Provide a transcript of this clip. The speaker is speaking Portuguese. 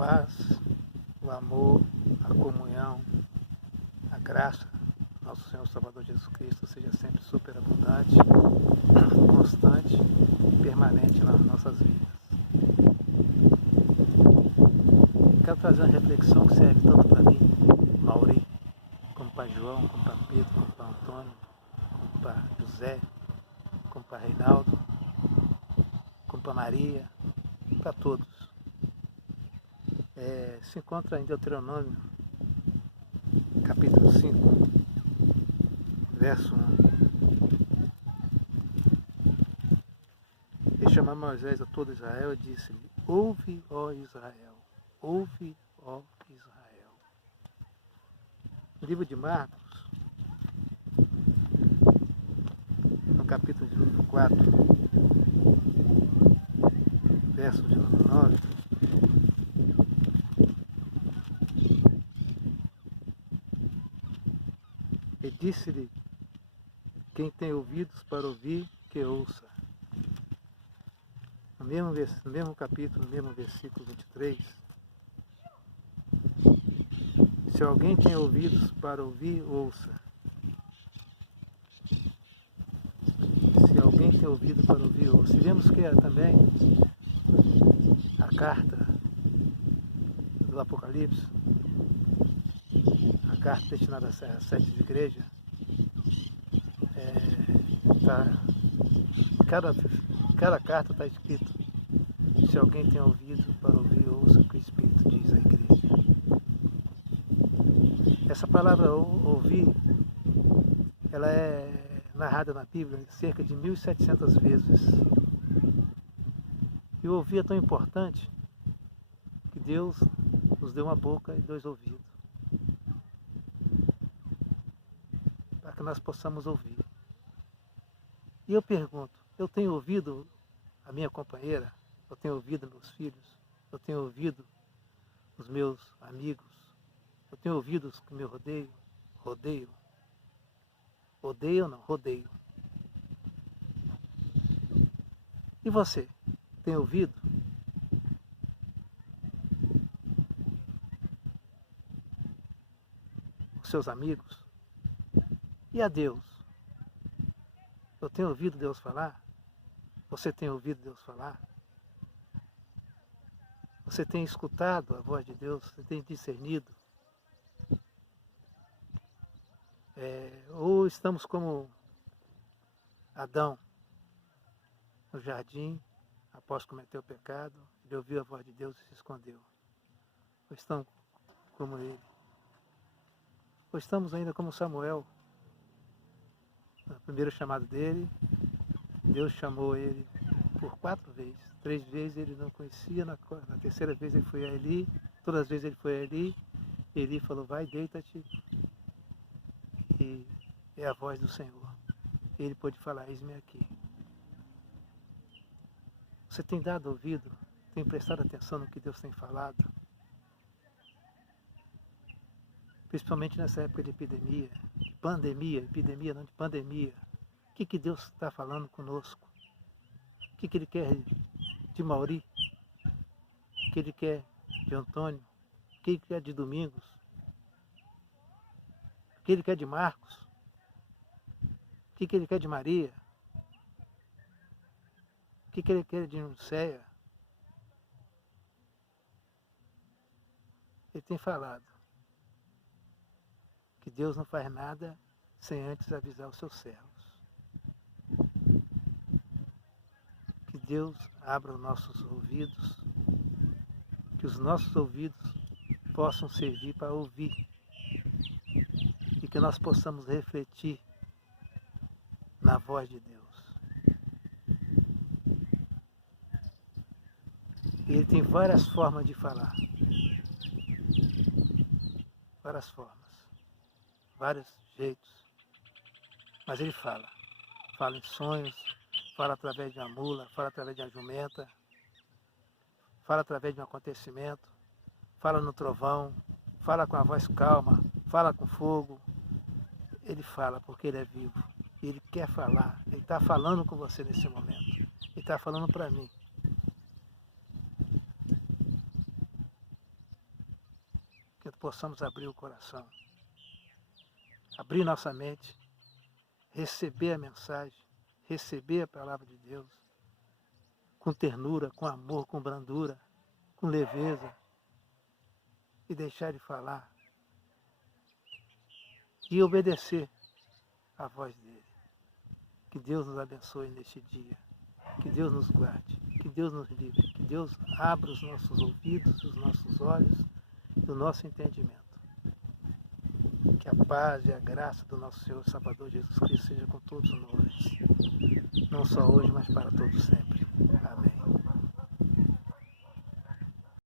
paz, o amor, a comunhão, a graça do nosso Senhor Salvador Jesus Cristo seja sempre superabundante, constante e permanente nas nossas vidas. Quero trazer uma reflexão que serve tanto para mim, Mauri, como para João, como para Pedro, como para Antônio, como para José, como para Reinaldo, como para Maria, para todos. Se encontra em Deuteronômio, capítulo 5, verso 1. Ele chamou Moisés a todo Israel e disse-lhe: ouve, ó Israel, ouve, ó Israel. No livro de Marcos, no capítulo de número 4, verso de número 9, ele disse-lhe: quem tem ouvidos para ouvir, que ouça. No mesmo capítulo, no mesmo versículo 23, se alguém tem ouvidos para ouvir, ouça. Se alguém tem ouvido para ouvir, ouça. E vemos que também a carta do Apocalipse, a carta destinada às 7 igrejas, cada carta está escrito: se alguém tem ouvido para ouvir, ouça o que o Espírito diz à igreja. Essa palavra ouvir, ela é narrada na Bíblia cerca de 1700 vezes. E o ouvir é tão importante que Deus nos deu uma boca e 2 ouvidos, para que nós possamos ouvir. E eu pergunto, eu tenho ouvido a minha companheira, eu tenho ouvido meus filhos, eu tenho ouvido os meus amigos, eu tenho ouvido os que me rodeio, odeio não, rodeio. E você, tem ouvido? Os seus amigos? E a Deus? Eu tenho ouvido Deus falar? Você tem ouvido Deus falar? Você tem escutado a voz de Deus? Você tem discernido? Ou estamos como Adão no jardim, após cometer o pecado, ele ouviu a voz de Deus e se escondeu. Ou estamos como ele? Ou estamos ainda como Samuel? No primeiro chamado dele, Deus chamou ele por 4 vezes. 3 vezes ele não conhecia, na terceira vez ele foi a Eli, todas as vezes ele foi a Eli, Eli falou: vai, deita-te, e é a voz do Senhor. Ele pôde falar: eis-me aqui. Você tem dado ouvido? Tem prestado atenção no que Deus tem falado? Principalmente nessa época de epidemia, epidemia não, de pandemia. O que Deus está falando conosco? O que Ele quer de Mauri? O que Ele quer de Antônio? O que Ele quer de Domingos? O que Ele quer de Marcos? O que Ele quer de Maria? O que Ele quer de Nuceia? Ele tem falado que Deus não faz nada sem antes avisar os seus servos. Que Deus abra os nossos ouvidos, que os nossos ouvidos possam servir para ouvir e que nós possamos refletir na voz de Deus. Ele tem várias formas de falar, várias formas, vários jeitos, mas ele fala em sonhos, fala através de uma mula, fala através de uma jumenta, fala através de um acontecimento, fala no trovão, fala com a voz calma, fala com fogo. Ele fala porque ele é vivo, ele quer falar, ele está falando com você nesse momento, ele está falando para mim. possamos abrir o coração, abrir nossa mente, receber a mensagem, receber a palavra de Deus com ternura, com amor, com brandura, com leveza e deixar de falar e obedecer à voz dele. Que Deus nos abençoe neste dia, que Deus nos guarde, que Deus nos livre, que Deus abra os nossos ouvidos, os nossos olhos e o nosso entendimento. Que a paz e a graça do nosso Senhor e Salvador Jesus Cristo seja com todos nós, não só hoje, mas para todos sempre.